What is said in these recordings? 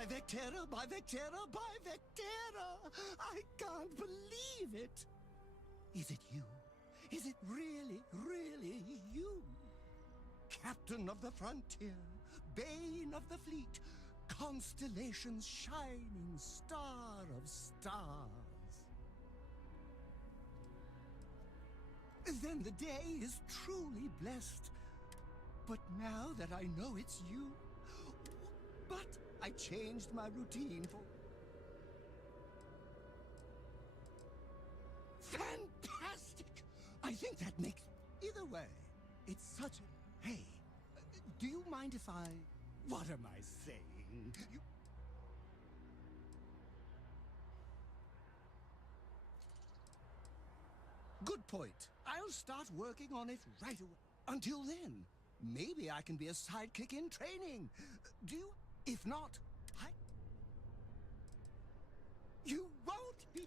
By Vectera, by Vectera, by Vectera! I can't believe it! Is it you? Is it really, really you? Captain of the frontier, bane of the fleet, constellation's shining star of stars. Then the day is truly blessed. But now that I know it's you, but I changed my routine for... Fantastic! I think that makes... Either way, it's such a... Hey, do you mind if I... What am I saying? You... Good point. I'll start working on it right away. Until then, maybe I can be a sidekick in training. Do you? If not, You won't be...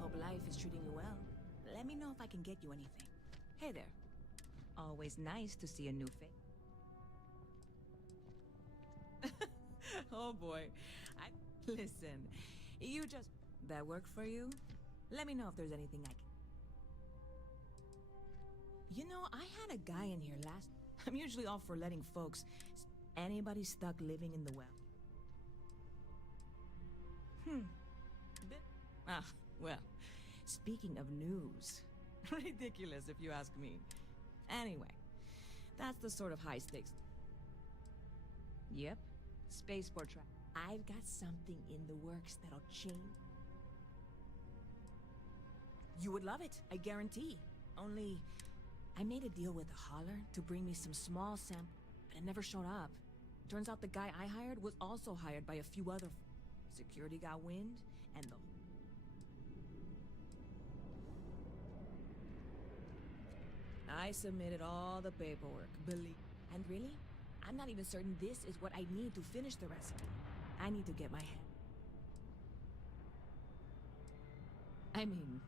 Hope life is treating you well. Let me know if I can get you anything. Hey there. Always nice to see a new face. Oh boy. Listen, you just... That work for you? Let me know if there's anything I can... You know, I had a guy in here last... I'm usually all for letting folks... Anybody stuck living in the well? Well, speaking of news... Ridiculous if you ask me. Anyway, that's the sort of high stakes... Yep, spaceport track. I've got something in the works that'll change... You would love it, I guarantee. Only, I made a deal with a hauler to bring me some small sample, but it never showed up. Turns out the guy I hired was also hired by a few other... Security got wind, and the... I submitted all the paperwork, believe... And really, I'm not even certain this is what I need to finish the recipe. I need to get my head... I mean,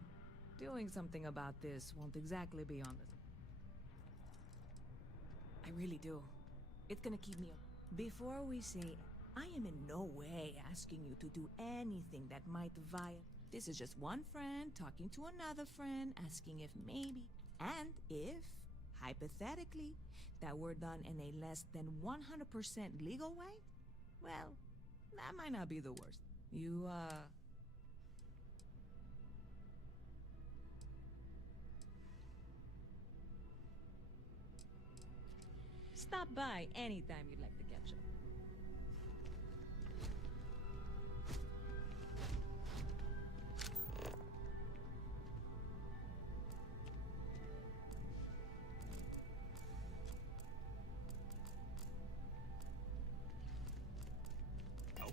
doing something about this won't exactly be on the... I really do. It's gonna keep me... Before we say... I am in no way asking you to do anything that might violate... This is just one friend talking to another friend, asking if maybe... And if, hypothetically, that were done in a less than 100% legal way, well, that might not be the worst. You, Stop by anytime you'd like to catch up.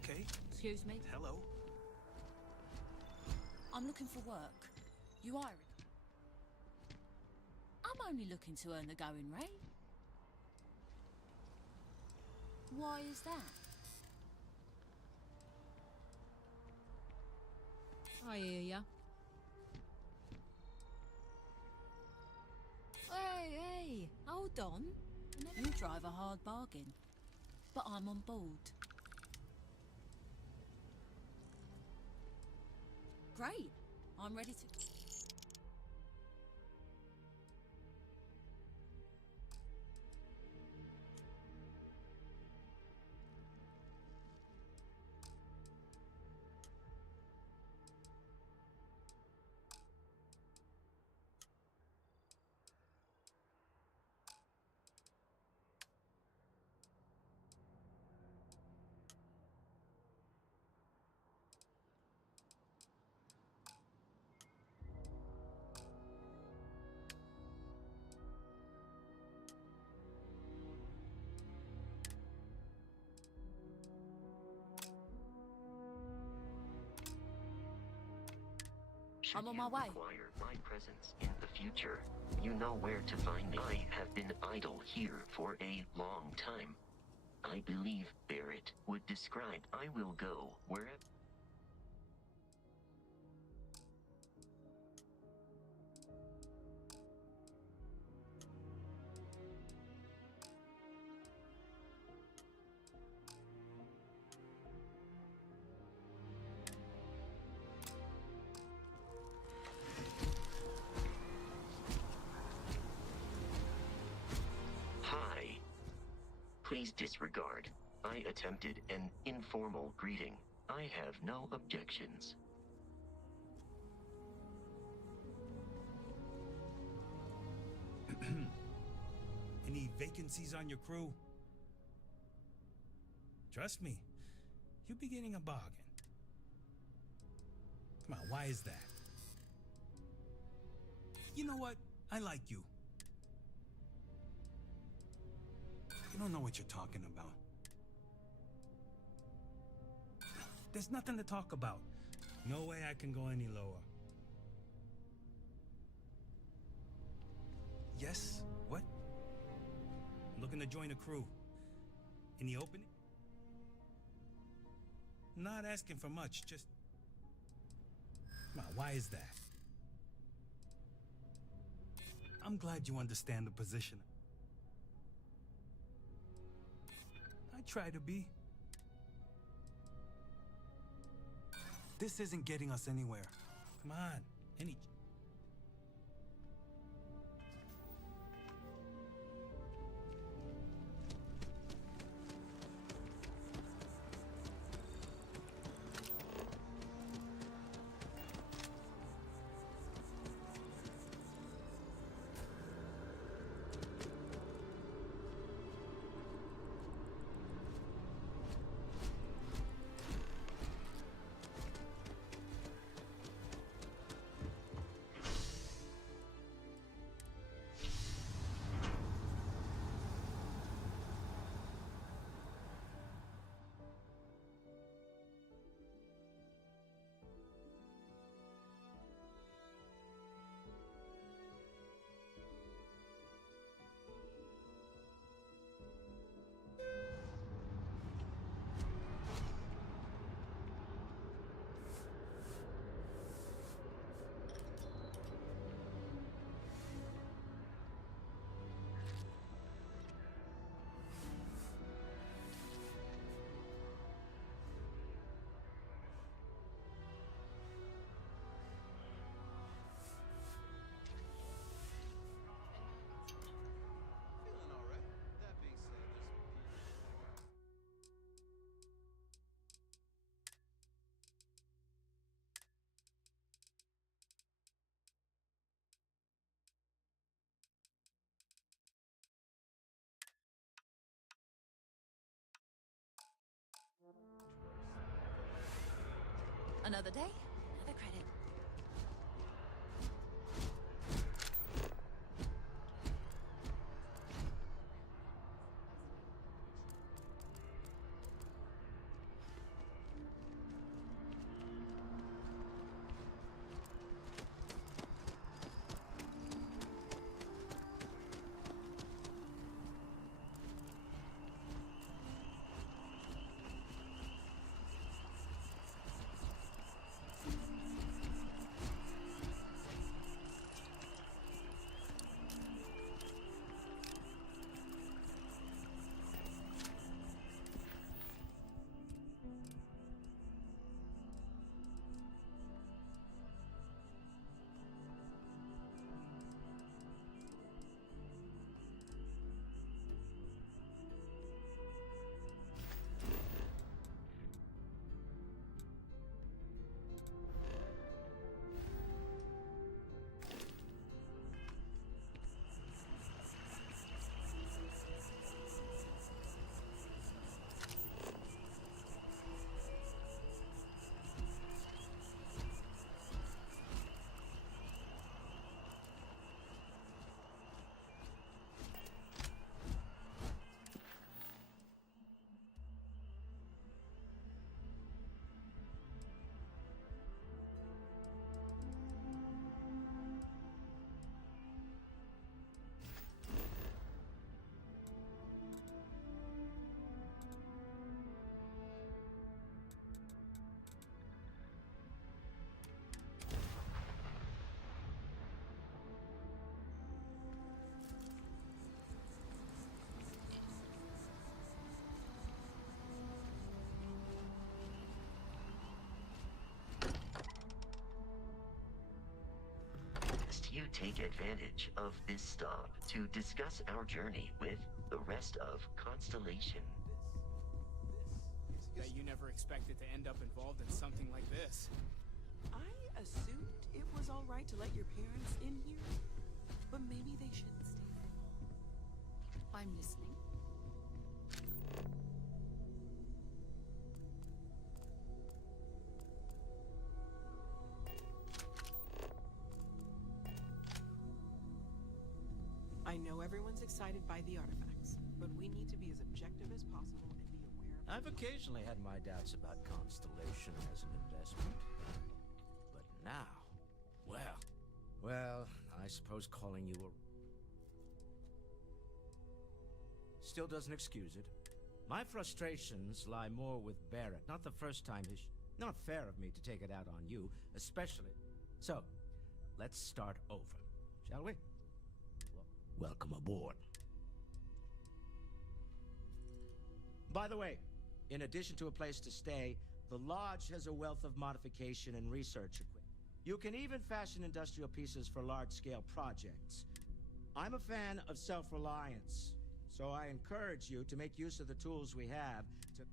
Okay. Excuse me? Hello. I'm looking for work. You hiring? I'm only looking to earn the going rate. Why is that? I hear ya. Hey, hold on. You drive a hard bargain, but I'm on board. Great. I'm ready to... I'm on my way. Require my presence in the future. You know where to find me. I have been idle here for a long time. I believe Barrett would describe I will go wherever. Hi. Please disregard. I attempted an informal greeting. I have no objections. Any vacancies on your crew? Trust me, you'll be getting a bargain. Come on, why is that? You know what? I like you. You don't know what you're talking about. There's nothing to talk about. No way I can go any lower. Yes? What? I'm looking to join a crew. In the opening? Not asking for much, just... Come on, why is that? I'm glad you understand the position. I try to be. This isn't getting us anywhere. Come on, any... you take advantage of this stop to discuss our journey with the rest of Constellation. Bet you never expected to end up involved in something like this. I assumed it was all right to let your parents in here, but maybe they shouldn't stay. I'm listening. I know everyone's excited by the artifacts, but we need to be as objective as possible and be aware of... I've occasionally had my doubts about Constellation as an investment. But now, well, I suppose calling you a... still doesn't excuse it. My frustrations lie more with Barrett. Not the first time his... not fair of me to take it out on you, especially... So, let's start over, shall we? Welcome aboard. By the way, in addition to a place to stay, the Lodge has a wealth of modification and research equipment. You can even fashion industrial pieces for large-scale projects. I'm a fan of self-reliance, so I encourage you to make use of the tools we have to...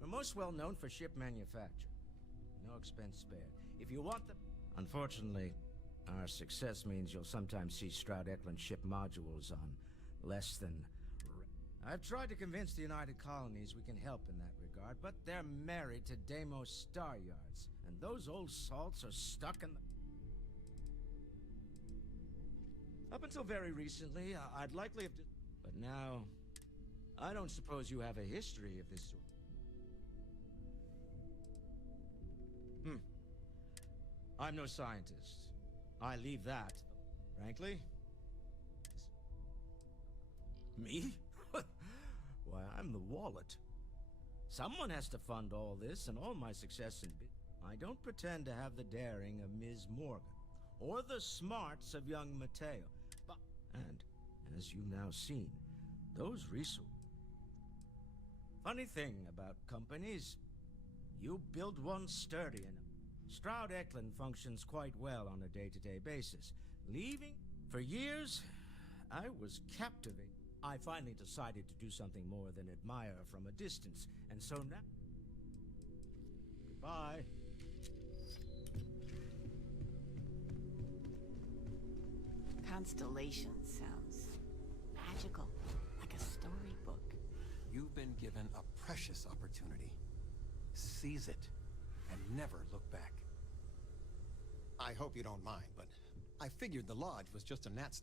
We're most well known for ship manufacture. No expense spared. If you want them... Unfortunately, our success means you'll sometimes see Stroud-Eklund ship modules on less than... I've tried to convince the United Colonies we can help in that regard, but they're married to Deimos Star Yards, and those old salts are stuck in the... Up until very recently, I'd likely have... But now, I don't suppose you have a history of this sort. I'm no scientist. I leave that, frankly. Me? Why, I'm the wallet. Someone has to fund all this, and all my success in I don't pretend to have the daring of Ms. Morgan, or the smarts of young Mateo. But, and, as you've now seen, those resources... Funny thing about companies, you build one sturdy enough. Stroud-Eklund functions quite well on a day-to-day basis. Leaving? For years, I was captivated. I finally decided to do something more than admire from a distance, and so now... Goodbye. Constellation sounds magical, like a storybook. You've been given a precious opportunity. Seize it, and never look back. I hope you don't mind, but I figured the Lodge was just a gnat's